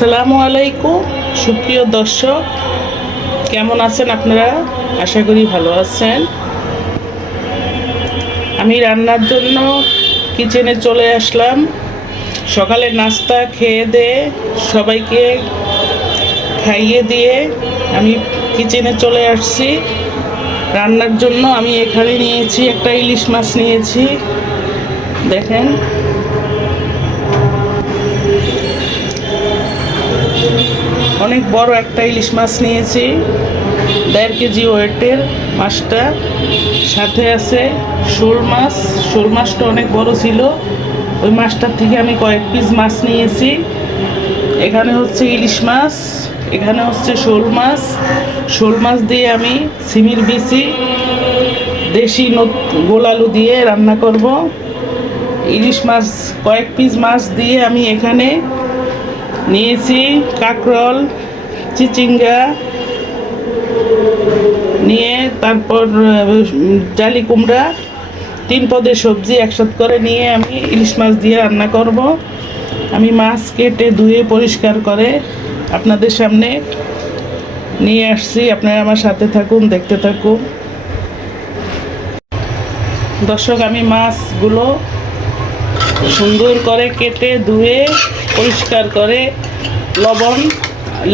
আসসালামু আলাইকুম সুপ্রিয় দর্শক, কেমন আছেন আপনারা? আশা করি ভালো আছেন। আমি রান্নার জন্য কিচেনে চলে আসলাম। সকালে নাস্তা খেয়ে দিয়ে সবাইকে খাইয়ে দিয়ে আমি কিচেনে চলে আসছি রান্নার জন্য। আমি এখানে নিয়েছি একটা ইলিশ মাছ নিয়েছি, দেখেন। অনেক বড় একটা ইলিশ মাছ নিয়েছি, 1.5 কেজি ওয়েটের মাছটা। সাথে আছে শোল মাছ। শোল মাছটা অনেক বড় ছিল, ওই মাছটার থেকে আমি কয়েক পিস মাছ নিয়েছি। এখানে হচ্ছে ইলিশ মাছ, এখানে হচ্ছে শোল মাছ। শোল মাছ দিয়ে আমি সিমির বিচি দেশি গোল আলু দিয়ে রান্না করব। ইলিশ মাছ কয়েক পিস মাছ দিয়ে আমি এখানে নিয়েছি কাঁকরোল, চিচিঙ্গা নিয়ে, তারপর জালি কুমড়া, 3 পদের সবজি একসাথে করে নিয়ে আমি ইলিশ মাছ দিয়ে রান্না করব। আমি মাছ কেটে ধুয়ে পরিষ্কার করে আপনাদের সামনে নিয়ে আসছি। আপনারা আমার সাথে থাকুন, দেখতে থাকুন। দর্শক, আমি মাছগুলো সুন্দর করে কেটে ধুয়ে পরিষ্কার করে লবণ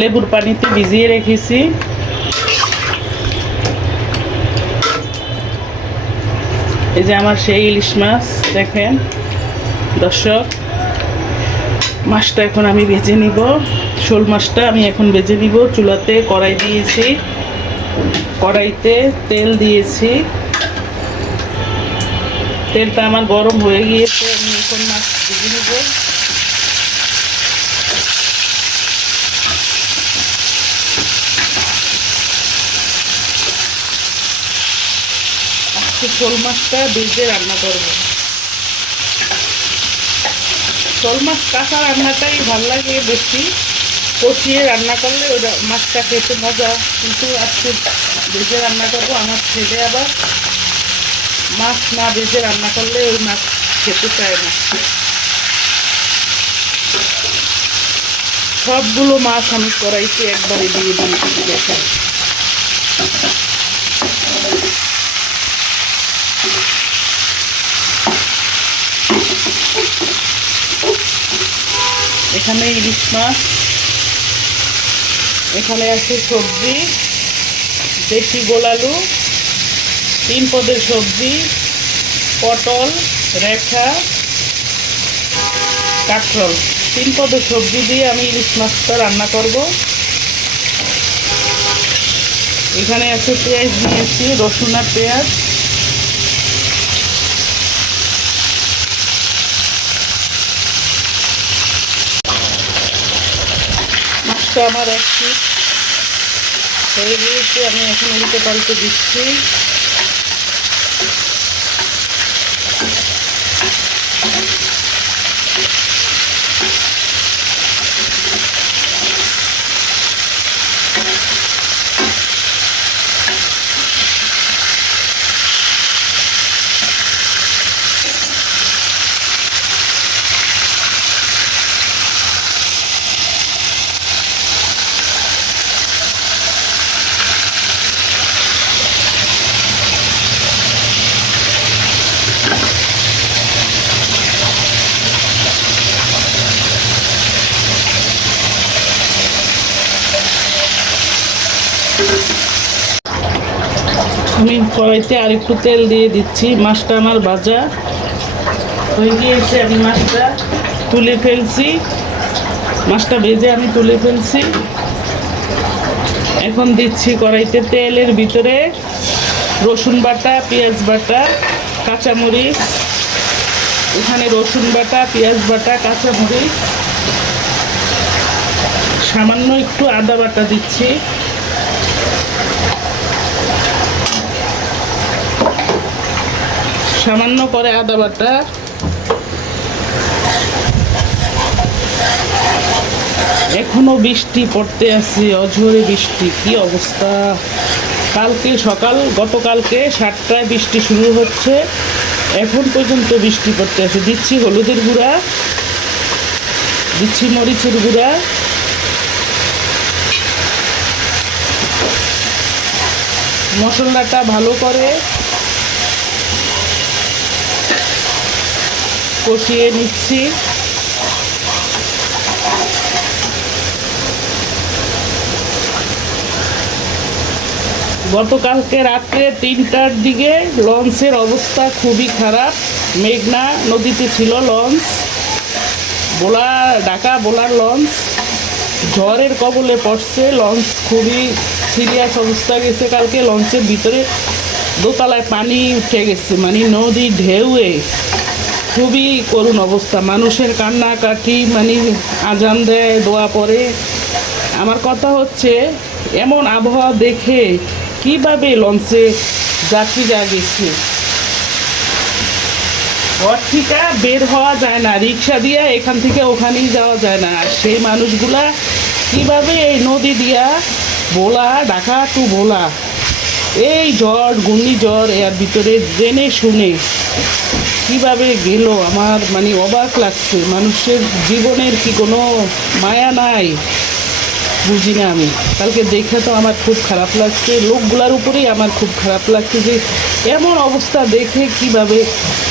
লেবুর পানিতে ভিজিয়ে রেখেছি। এই যে আমার সেই ইলিশ মাছ, দেখেন দর্শক। মাছটা এখন আমি ভেজে নিব। শোল মাছটা আমি এখন ভেজে নিব। চুলাতে কড়াই দিয়েছি, কড়াইতে তেল দিয়েছি। তেলটা আমার গরম হয়ে গিয়েছে, আমি এখন মাছ ভেজে নেব। শোল মাছটা ভেজে রান্না করব। শোল মাছ কাঁচা রান্নাটাই ভালো লাগে বেশি, কষিয়ে রান্না করলে ওটা মাছটা খেতে মজা। কিন্তু আজকে ভেজে রান্না করব। আমার ছেলে আবার মাছ না ভেজে রান্না করলে ওই মাছ খেতে চায় না। সবগুলো মাছ আমি কড়াইতে একবারে দিয়ে দিয়েছি, দেখেন। এখানে ইলিশ মাছ, এখানে আছে সবজি, দেশি গোল আলু, 3 পদের সবজি, পটল, রেখা, কাঁকরোল। 3 পদের সবজি দিয়ে আমি ইলিশ মাছটা রান্না করব। এখানে আছে পেঁয়াজ নিয়েছি, রসুন আর পেঁয়াজ। মাছটা আমার এক পিস হয়ে গিয়েছে, আমি এখন উল্টে পাল্টে দিচ্ছি। আমি কড়াইতে আর একটু তেল দিয়ে দিচ্ছি। মাছটা আমার ভাজা হয়ে গিয়েছে, আমি মাছটা তুলে ফেলছি। মাছটা ভেজে আমি তুলে ফেলছি। এখন দিচ্ছি কড়াইতে তেলের ভিতরে রসুন বাটা, পেঁয়াজ বাটা, কাঁচামরিচ। এখানে রসুন বাটা, পেঁয়াজ বাটা, কাঁচামরিচ, সামান্য একটু আদা বাটা দিচ্ছি। সামান্য করে আদা বাটা। এখনো বৃষ্টি পড়তে আছে, অঝোরে বৃষ্টি, কি অবস্থা। গতকালকে 7টায় বৃষ্টি শুরু হচ্ছে, এখন পর্যন্ত বৃষ্টি পড়তে আছে। দিচ্ছি হলুদের গুঁড়া, দিচ্ছি মরিচের গুঁড়া, মশলাটা ভালো করে কষিয়ে নিচ্ছি। গতকালকে রাত্রে 3টার দিকে লঞ্চের অবস্থা খুবই খারাপ। মেঘনা নদীতে ছিল লঞ্চ, ঢাকা বোলার লঞ্চ, ঝড়ের কবলে পড়ছে। লঞ্চ খুবই সিরিয়াস অবস্থা গেছে। কালকে লঞ্চের ভিতরে দোতলায় পানি উঠে গেছে, মানে নদী ঢেউয়ে খুবই করুণ অবস্থা। মানুষের কান্নাকাটি, মানে আজান দেয়, দোয়া পড়ে। আমার কথা হচ্ছে, এমন আবহাওয়া দেখে কিভাবে লঞ্চে যাত্রীরা গেছে? ঘর থেকে বের হওয়া যায় না, রিক্সা দিয়ে এখান থেকে ওখানেই যাওয়া যায় না। আর সেই মানুষগুলা কিভাবে এই নদী দিয়া ঢাকা টু ভোলা, এই ঝড় ঘূর্ণিঝড় এর ভিতরে জেনে শুনে কিভাবে গেল, আমার মানে অবাক লাগছে। মানুষের জীবনের কি কোনো মায়া নাই? বুঝি না আমি। কালকে দেখে তো আমার খুব খারাপ লাগছে, লোকগুলার উপরেই আমার খুব খারাপ লাগছে যে এমন অবস্থা দেখে কিভাবে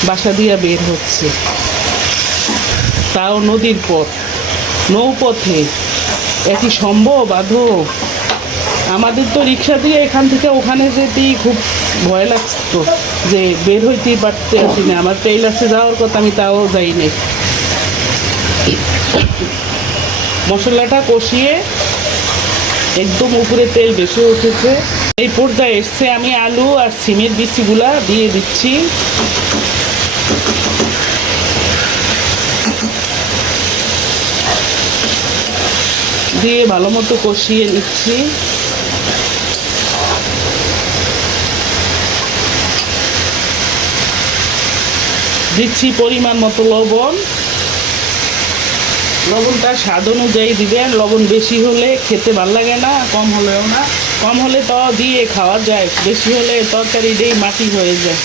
বাসা দিয়া বের হচ্ছে, তাও নদীর পথ, নৌপথে। একই সম্ভব আদৌ? আমাদের তো রিক্সা দিয়ে এখান থেকে ওখানে যেতেই খুব ভয় লাগতো, যে বের হইতেই পারতে আসি না। আমার টেইলার্সে যাওয়ার কথা, আমি তাও যাইনি। মশলাটা কষিয়ে একদম উপরে তেল বেশি উঠেছে, এই পর্যায়ে এসছে। আমি আলু আর সিমের বিচিগুলা দিয়ে দিচ্ছি। দিয়ে ভালো মতো কষিয়ে নিচ্ছি। দিচ্ছি পরিমাণ মতো লবণ। লবণটা স্বাদ অনুযায়ী দিবেন। লবণ বেশি হলে খেতে ভাল লাগে না, কম হলেও না। কম হলে তো দিয়ে খাওয়া যায়, বেশি হলে তরকারি দিয়ে মাটি হয়ে যায়,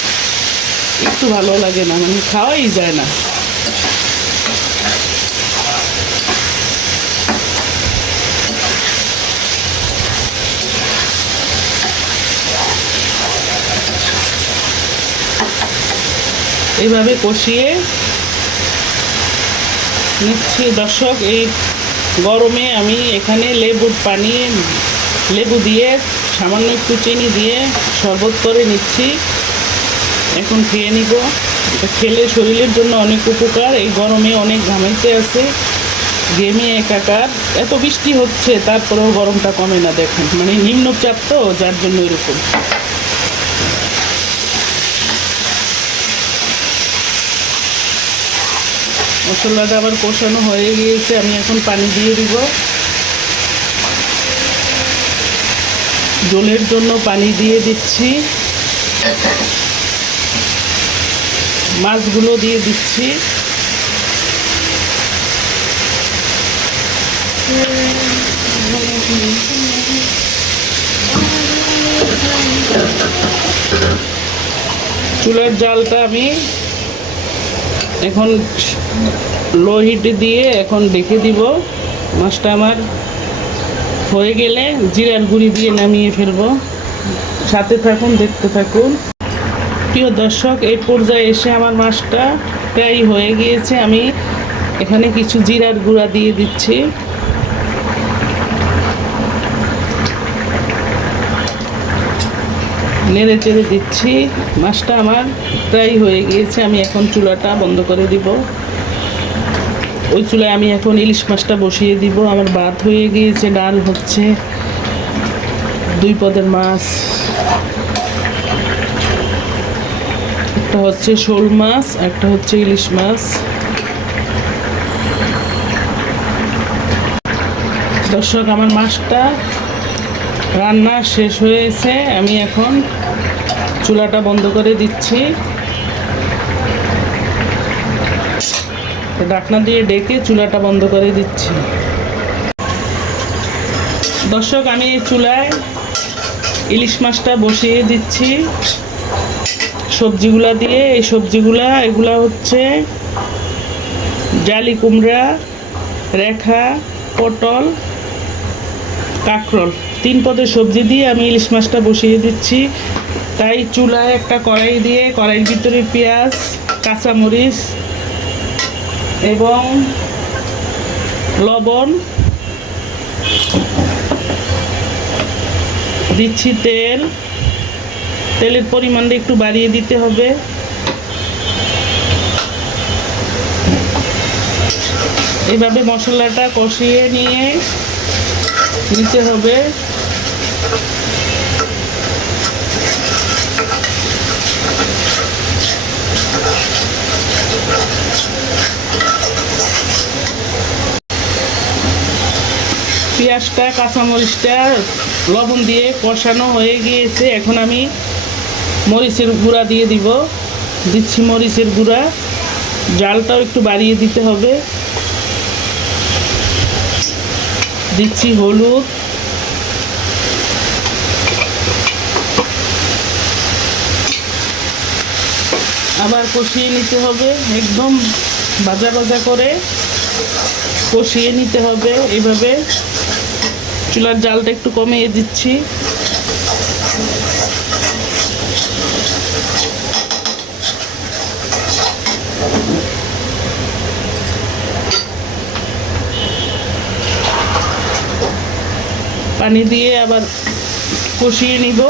একটু ভালো লাগে না, মানে খাওয়াই যায় না। এইভাবে কষিয়ে নিচ্ছি। দর্শক, এই গরমে আমি এখানে লেবু দিয়ে সামান্য একটু চিনি দিয়ে শরবত করে নিচ্ছি। এখন খেয়ে নিব। খেলে শরীরের জন্য অনেক উপকার। এই গরমে অনেক ঘামাইতে আছে, ঘেমে একাকার। এত বৃষ্টি হচ্ছে তারপরেও গরমটা কমে না, দেখেন। মানে নিম্নচাপ তো, যার জন্য এরকম। মশলাটা আবার কষানো হয়ে গিয়েছে, আমি এখন পানি দিয়ে দিব। ঝোলের জন্য পানি দিয়ে দিচ্ছি। মাছগুলো দিয়ে দিচ্ছি। চুলার জালটা আমি এখন লো হিটে দিয়ে এখন ডেকে দিব। মাছটা আমার হয়ে গেলে জিরার গুঁড়ি দিয়ে নামিয়ে ফেলবো। সাথে থাকুন, দেখতে থাকুন। প্রিয় দর্শক, এই পর্যায়ে এসে আমার মাছটা প্রায় হয়ে গিয়েছে। আমি এখানে কিছু জিরার গুঁড়া দিয়ে দিচ্ছি। নেড়ে চেড়ে দিচ্ছি। মাছটা আমার প্রায় হয়ে গিয়েছে। আমি এখন চুলাটা বন্ধ করে দিব। ওই চুলায় আমি এখন ইলিশ মাছটা বসিয়ে দিব। আমার ভাত হয়ে গিয়েছে, ডাল হচ্ছে, 2 পদের মাছ। একটা হচ্ছে শোল মাছ, একটা হচ্ছে ইলিশ মাছ। দর্শক, আমার মাছটা রান্না শেষ হয়েছে। আমি এখন চুলাটা বন্ধ করে দিচ্ছি। ঢাকনা দিয়ে ডেকে চুলাটা বন্ধ করে দিচ্ছি। দর্শক, আমি এই চুলায় ইলিশ মাছটা বসিয়ে দিচ্ছি সবজিগুলা দিয়ে। এই সবজিগুলা, এগুলা হচ্ছে জালি কুমড়া, রেখা, পটল, কাঁকরোল। তিন পদের সবজি দিয়ে আমি ইলিশ মাছটা বসিয়ে দিচ্ছি। তাই চুলায় একটা কড়াই দিয়ে কড়াইয়ের ভিতরে পেঁয়াজ, কাঁচামরিচ এবং লবণ দিচ্ছি। তেলের পরিমাণটা একটু বাড়িয়ে দিতে হবে। এইভাবে মশলাটা কষিয়ে নিয়ে নিতে হবে। পেঁয়াজটা, কাঁচামরিচটা লবণ দিয়ে কষানো হয়ে গিয়েছে। এখন আমি মরিচের গুঁড়া দিয়ে দিচ্ছি মরিচের গুঁড়া। জালটাও একটু বাড়িয়ে দিতে হবে। দিচ্ছি হলুদ, আবার কষিয়ে নিতে হবে। একদম ভাজা ভাজা করে কষিয়ে নিতে হবে। এইভাবে চুলার জালটা একটু কমিয়ে দিচ্ছি। পানি দিয়ে আবার কষিয়ে নিব।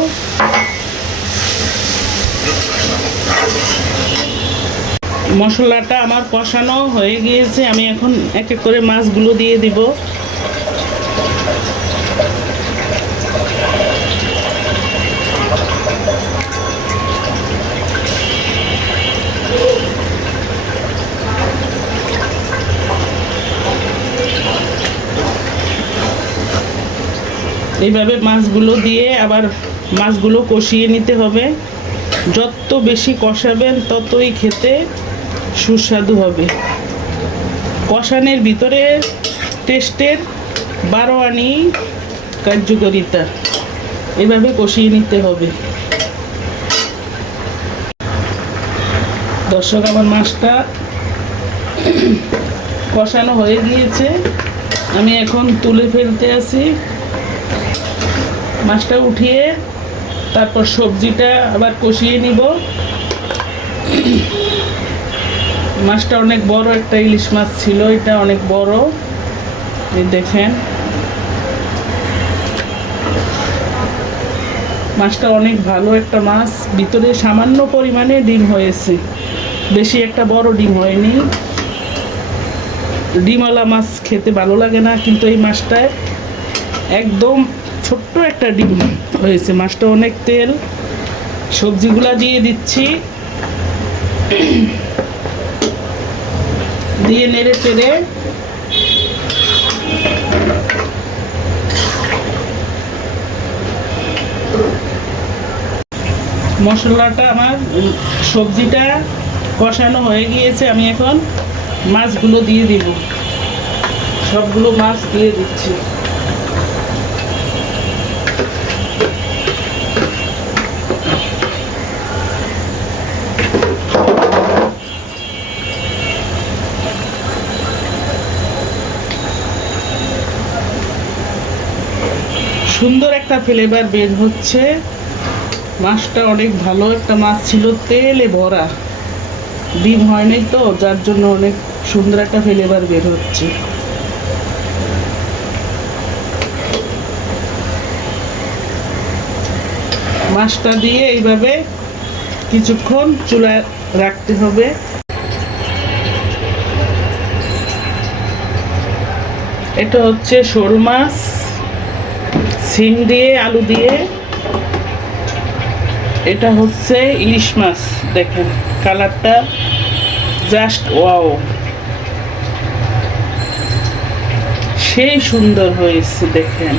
মশলাটা আমার কষানো হয়ে গিয়েছে। আমি এখন এক এক করে মাছগুলো দিয়ে দিব। এইভাবে মাছগুলো দিয়ে আবার মাছগুলো কষিয়ে নিতে হবে। যত বেশি কষাবেন ততই খেতে সুস্বাদু হবে। কষানোর ভিতরে টেস্টের 12 আনি কার্যকারিতা। এভাবে কষিয়ে নিতে হবে। দর্শক, আমার মাছটা কষানো হয়ে গিয়েছে। আমি এখন তুলে ফেলতে আসি। মাছটা উঠিয়ে তারপর সবজিটা আবার কষিয়ে নিব। মাছটা অনেক বড় একটা ইলিশ মাছ ছিল। এটা অনেক বড়, এই দেখেন। মাছটা অনেক ভালো একটা মাছ। ভিতরে সামান্য পরিমাণে ডিম হয়েছে, বেশি একটা বড় ডিম হয়নি। ডিমওয়ালা মাছ খেতে ভালো লাগে না, কিন্তু এই মাছটায় একদম ছোট্ট একটা ডিম হয়েছে। মাছটা অনেক তেল। সবজিগুলা দিয়ে দিচ্ছি, দিয়ে নেড়ে চেড়ে মশলাটা আমার সবজিটা কষানো হয়ে গিয়েছে। আমি এখন মাছগুলো দিয়ে দিব। সবগুলো মাছ দিয়ে দিচ্ছি। সুন্দর একটা ফ্লেভার বের হচ্ছে। মাছটা অনেক ভালো একটা মাছ ছিল, তেলে ভরা। ডিম হয়নি তো, যার জন্য অনেক সুন্দর একটা ফ্লেভার বের হচ্ছে। মাছটা দিয়ে এইভাবে কিছুক্ষণ চুলায় রাখতে হবে। এটা হচ্ছে শোল মাছ, সিম দিয়ে, আলু দিয়ে। এটা হচ্ছে ইলিশ মাছ। দেখেন কালারটা জাস্ট ওয়াও, সেই সুন্দর হয়েছে। দেখেন,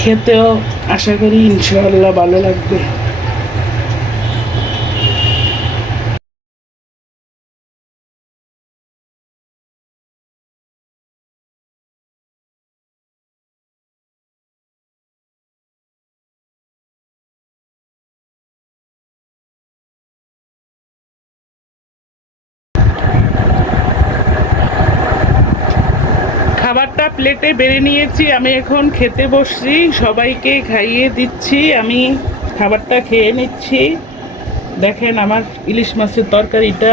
খেতেও আশা করি ইনশাআল্লাহ ভালো লাগবে। খাবারটা প্লেটে বেড়ে নিয়েছি, আমি এখন খেতে বসছি, সবাইকে খাইয়ে দিচ্ছি। আমি খাবারটা খেয়ে নিচ্ছি। দেখেন আমার ইলিশ মাছের তরকারিটা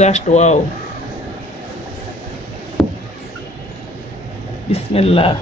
জাস্ট ওয়াও। বিসমিল্লাহ।